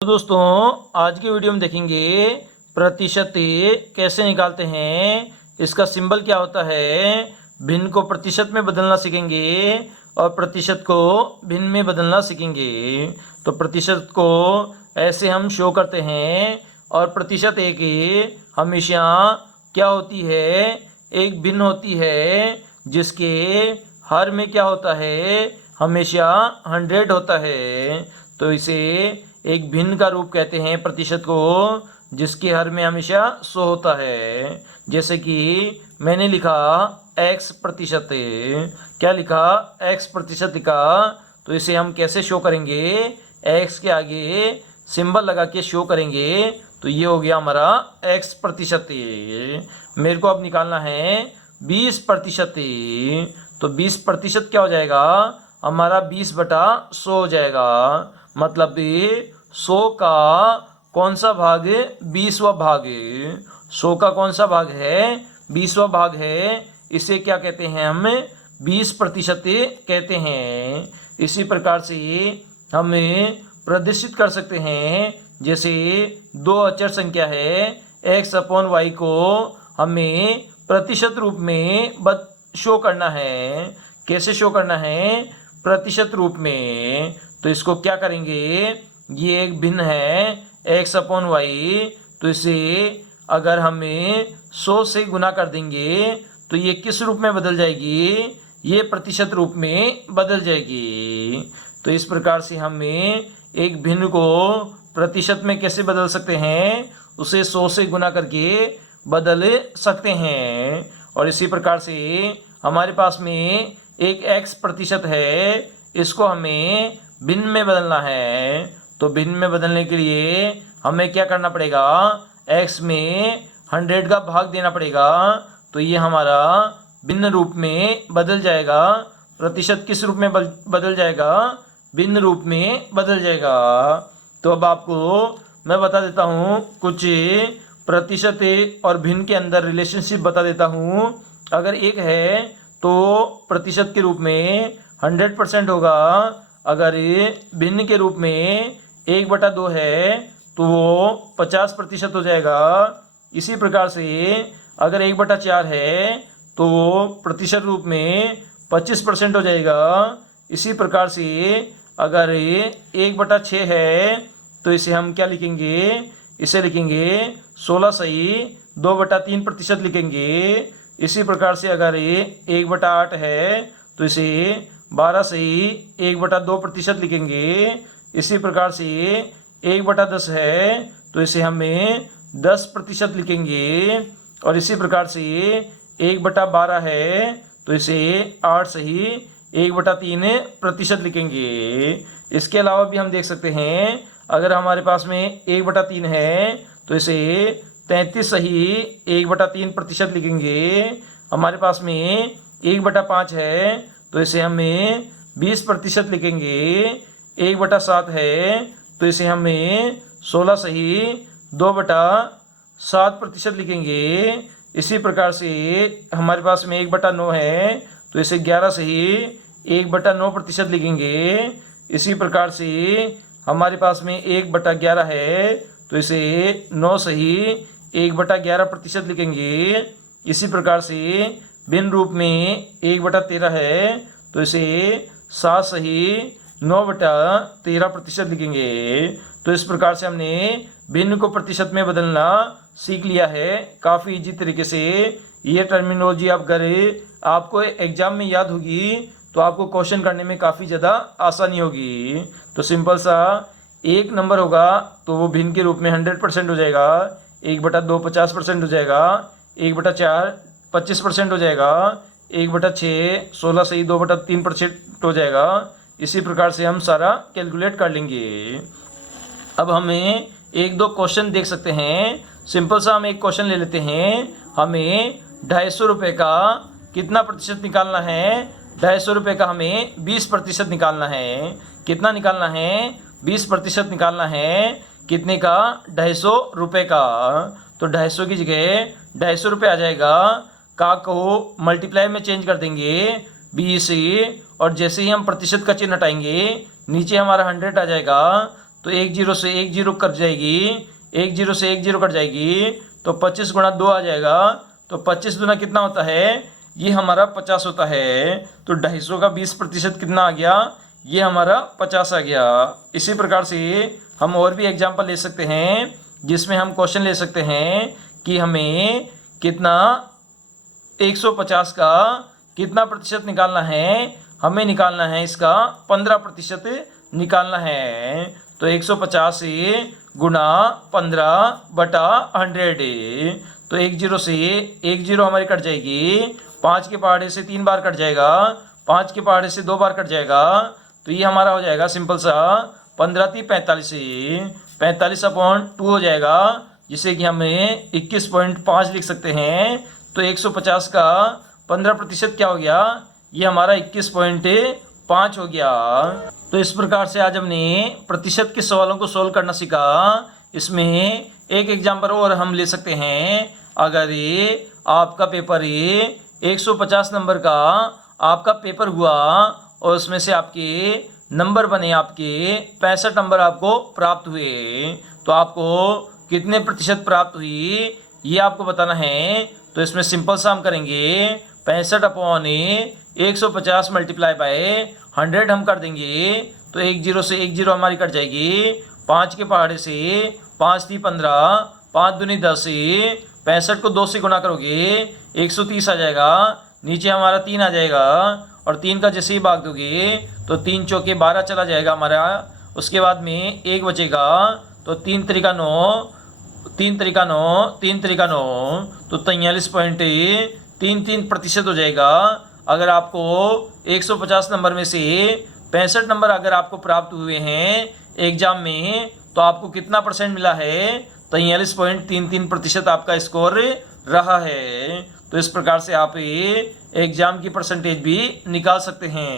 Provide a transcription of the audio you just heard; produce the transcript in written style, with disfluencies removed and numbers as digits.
तो दोस्तों आज की वीडियो में देखेंगे प्रतिशत कैसे निकालते हैं, इसका सिंबल क्या होता है, भिन्न को प्रतिशत में बदलना सीखेंगे और प्रतिशत को भिन्न में बदलना सीखेंगे। तो प्रतिशत को ऐसे हम शो करते हैं और प्रतिशत एक हमेशा क्या होती है, एक भिन्न होती है जिसके हर में क्या होता है, हमेशा 100 होता है। तो इसे एक भिन्न का रूप कहते हैं प्रतिशत को, जिसके हर में हमेशा 100 होता है। जैसे कि मैंने लिखा x प्रतिशत, क्या लिखा, x प्रतिशत लिखा। तो इसे हम कैसे शो करेंगे, x के आगे सिंबल लगा के शो करेंगे। तो ये हो गया हमारा x प्रतिशत। मेरे को अब निकालना है 20 प्रतिशत। तो 20 प्रतिशत क्या हो जाएगा, हमारा 20/100 हो जाएगा। मतलब 100 का कौन सा भाग, 20वां भाग। 100 का कौन सा भाग है, 20वां भाग है। इसे क्या कहते हैं, हम 20% कहते हैं। इसी प्रकार से हम प्रदर्शित कर सकते हैं। जैसे दो अचर संख्या है x/y को हमें प्रतिशत रूप में शो करना है। कैसे शो करना है, प्रतिशत रूप में। तो इसको क्या करेंगे, ये एक भिन्न है x/y। तो इसे अगर हमें 100 से गुना कर देंगे तो ये किस रूप में बदल जाएगी, ये प्रतिशत रूप में बदल जाएगी। तो इस प्रकार से हमें एक भिन्न को प्रतिशत में कैसे बदल सकते हैं, उसे 100 से गुना करके बदल सकते हैं। और इसी प्रकार से हमारे पास में एक x प्रतिशत है, इसको हमें भिन्न में बदलना है। तो भिन्न में बदलने के लिए हमें क्या करना पड़ेगा, x में 100 का भाग देना पड़ेगा। तो ये हमारा भिन्न रूप में बदल जाएगा। प्रतिशत किस रूप में बदल जाएगा, भिन्न रूप में बदल जाएगा। तो अब आपको मैं बता देता हूँ कुछ प्रतिशत और भिन्न के अंदर रिलेशनशिप बता देता हूँ। अगर एक है तो प्रतिशत के रूप में 100% होगा। अगर भिन्न के रूप में 1/2 है तो वो 50% हो जाएगा। इसी प्रकार से अगर 1/4 है तो वो प्रतिशत रूप में 25% हो जाएगा। इसी प्रकार से अगर 1/6 है तो इसे हम क्या लिखेंगे, इसे लिखेंगे 16 सही 2/3% लिखेंगे। इसी प्रकार से अगर 1/8 है तो इसे 12 सही 1/2% लिखेंगे। इसी प्रकार से 1/10 है तो इसे हमें 10% लिखेंगे। और इसी प्रकार से 1/12 है तो इसे 8 सही 1/3% लिखेंगे। इसके अलावा भी हम देख सकते हैं, अगर हमारे पास में 1/3 है तो इसे 33 सही 1/3% लिखेंगे। हमारे पास में 1/5 है तो इसे हमें 20% लिखेंगे। 1/7 है तो इसे हमें 16 सही 2/7% लिखेंगे। इसी प्रकार से हमारे पास में 1/9 है तो इसे 11 सही 1/9% लिखेंगे। इसी प्रकार से हमारे पास में 1/11 है तो इसे 9 सही 1/11% लिखेंगे। इसी प्रकार से भिन्न रूप में 1/13 है तो इसे 7 सही 9/13% लिखेंगे। तो इस प्रकार से हमने भिन्न को प्रतिशत में बदलना सीख लिया है काफ़ी इजी तरीके से। ये टर्मिनोलॉजी आप अगर आपको एग्जाम में याद होगी तो आपको क्वेश्चन करने में काफ़ी ज़्यादा आसानी होगी। तो सिंपल सा 1 नंबर होगा तो वो भिन्न के रूप में 100% हो जाएगा। 1/2 50% हो जाएगा। 1/4 25% हो जाएगा। 1/6 16 सही 2/3% हो जाएगा। इसी प्रकार से हम सारा कैलकुलेट कर लेंगे। अब हमें 1-2 क्वेश्चन देख सकते हैं। सिंपल सा हम एक क्वेश्चन ले लेते हैं। हमें 250 रुपये का कितना प्रतिशत निकालना है, 250 रुपये का हमें 20% निकालना है। कितना निकालना है, 20% निकालना है। कितने का, 250 रुपये का। तो 250 की जगह 250 रुपये आ जाएगा। का को मल्टीप्लाई में चेंज कर देंगे 20 और जैसे ही हम प्रतिशत का चिन्ह हटाएंगे नीचे हमारा 100 आ जाएगा। तो एक जीरो से एक जीरो कट जाएगी, एक जीरो से एक जीरो कट जाएगी, तो 25 गुणा 2 आ जाएगा। तो 25 दूना कितना होता है, ये हमारा 50 होता है। तो 250 का 20% कितना आ गया, ये हमारा 50 आ गया। इसी प्रकार से हम और भी एग्जाम्पल ले सकते हैं, जिसमें हम क्वेश्चन ले सकते हैं कि हमें कितना 150 का कितना प्रतिशत निकालना है, हमें निकालना है इसका 15% निकालना है। तो 150 से गुणा 15/100, तो एक जीरो से एक जीरो हमारी कट जाएगी, 5 के पहाड़े से 3 बार कट जाएगा, 5 के पहाड़े से 2 बार कट जाएगा। तो ये हमारा हो जाएगा सिंपल सा 15 × 45, 45/2 हो जाएगा, जिसे कि हमें 21.5 लिख सकते हैं। तो 150 का 15% क्या हो गया, ये हमारा 21.5 हो गया। तो इस प्रकार से आज हमने प्रतिशत के सवालों को सोल्व करना सीखा। इसमें एक एग्जाम्पल और हम ले सकते हैं। अगर ये आपका पेपर 150 नंबर का आपका पेपर हुआ और उसमें से आपके नंबर बने, आपके 65 नंबर आपको प्राप्त हुए, तो आपको कितने प्रतिशत प्राप्त हुई ये आपको बताना है। तो इसमें सिंपल सा हम करेंगे 65/150 मल्टीप्लाई बाय 100 हम कर देंगे। तो एक जीरो से एक जीरो हमारी कट जाएगी, 5 के पहाड़े से 5 × 3 = 15, 5 दूनी 10, 65 को 2 से गुणा करोगे 130 आ जाएगा, नीचे हमारा 3 आ जाएगा, और 3 का जैसे ही भाग दोगे तो 3 चौके 12 चला जाएगा हमारा। उसके बाद में 1 बचेगा, तो 3 × 3 = 9, 3 × 3 = 9, 3 × 3 = 9, तो 43.33% हो जाएगा। अगर आपको 150 नंबर में से 65 नंबर अगर आपको प्राप्त हुए हैं एग्जाम में, तो आपको कितना परसेंट मिला है, 43.33% आपका स्कोर रहा है। तो इस प्रकार से आप एग्जाम की परसेंटेज भी निकाल सकते हैं।